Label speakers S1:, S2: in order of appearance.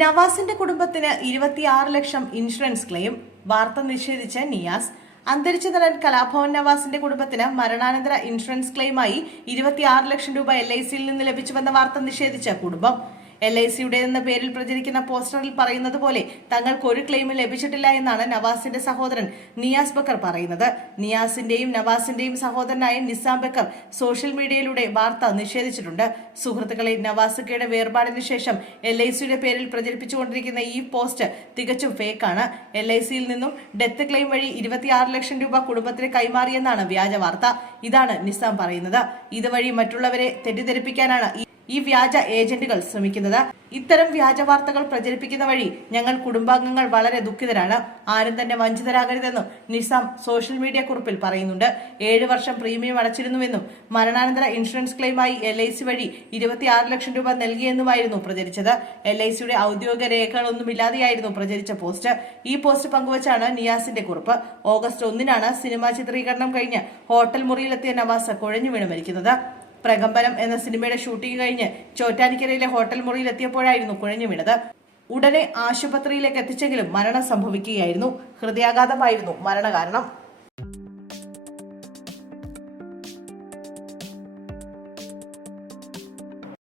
S1: നവാസിന്റെ കുടുംബത്തിന് ഇരുപത്തിയാറ് ലക്ഷം insurance claim വാർത്ത നിഷേധിച്ച നിയാസ്. അന്തരിച്ച നടൻ കലാഭവൻ നവാസിന്റെ കുടുംബത്തിന് മരണാനന്തര ഇൻഷുറൻസ് ക്ലെയിമായി ഇരുപത്തിയാറ് ലക്ഷം രൂപ എൽ ഐ സിയിൽ നിന്ന് ലഭിച്ചുവെന്ന വാർത്ത നിഷേധിച്ച കുടുംബം. എൽ ഐ സിയുടെ എന്ന പേരിൽ പ്രചരിക്കുന്ന പോസ്റ്ററിൽ പറയുന്നത് പോലെ തങ്ങൾക്ക് ഒരു ക്ലെയിമും ലഭിച്ചിട്ടില്ല എന്നാണ് നവാസിന്റെ സഹോദരൻ നിയാസ് ബക്കർ പറയുന്നത്. നിയാസിന്റെയും നവാസിന്റെയും സഹോദരനായ നിസാം ബക്കർ സോഷ്യൽ മീഡിയയിലൂടെ വാർത്ത നിഷേധിച്ചിട്ടുണ്ട്. സുഹൃത്തുക്കളെ നവാസുക്കയുടെ വേർപാടിന് ശേഷം എൽ ഐ സിയുടെ പേരിൽ പ്രചരിപ്പിച്ചുകൊണ്ടിരിക്കുന്ന ഈ പോസ്റ്റ് തികച്ചും ഫേക്കാണ് എൽ ഐ സിയിൽ നിന്നും ഡെത്ത് ക്ലെയിം വഴി ഇരുപത്തിയാറ് ലക്ഷം രൂപ കുടുംബത്തിന് കൈമാറിയെന്നാണ് വ്യാജ വാർത്ത. ഇതാണ് നിസാം പറയുന്നത്. ഇതുവഴി മറ്റുള്ളവരെ തെറ്റിദ്ധരിപ്പിക്കാനാണ് ഈ വ്യാജ ഏജന്റുകൾ ശ്രമിക്കുന്നത്. ഇത്തരം വ്യാജ വാർത്തകൾ പ്രചരിപ്പിക്കുന്ന വഴി ഞങ്ങൾ കുടുംബാംഗങ്ങൾ വളരെ ദുഃഖിതരാണ്. ആരും തന്നെ വഞ്ചിതരാകരുതെന്നും നിസാം സോഷ്യൽ മീഡിയ കുറിപ്പിൽ പറയുന്നുണ്ട്. ഏഴ് വർഷം പ്രീമിയം അടച്ചിരുന്നുവെന്നും മരണാനന്തര ഇൻഷുറൻസ് ക്ലെയിമായി എൽ ഐ സി വഴി ഇരുപത്തിയാറ് ലക്ഷം രൂപ നൽകിയെന്നുമായിരുന്നു പ്രചരിച്ചത്. എൽ ഐ സിയുടെ ഔദ്യോഗിക രേഖകളൊന്നുമില്ലാതെയായിരുന്നു പ്രചരിച്ച പോസ്റ്റ്. ഈ പോസ്റ്റ് പങ്കുവച്ചാണ് നിയാസിന്റെ കുറിപ്പ്. ഓഗസ്റ്റ് ഒന്നിനാണ് സിനിമാ ചിത്രീകരണം കഴിഞ്ഞ് ഹോട്ടൽ മുറിയിലെത്തിയ നവാസ് കുഴഞ്ഞു വീണ് മരിക്കുന്നത്. പ്രകമ്പനം എന്ന സിനിമയുടെ ഷൂട്ടിംഗ് കഴിഞ്ഞ് ചോറ്റാനിക്കരയിലെ ഹോട്ടൽ മുറിയിൽ എത്തിയപ്പോഴായിരുന്നു കുഴഞ്ഞു വീണത്. ഉടനെ ആശുപത്രിയിലേക്ക് എത്തിച്ചെങ്കിലും മരണം സംഭവിക്കുകയായിരുന്നു. ഹൃദയാഘാതമായിരുന്നു മരണകാരണം.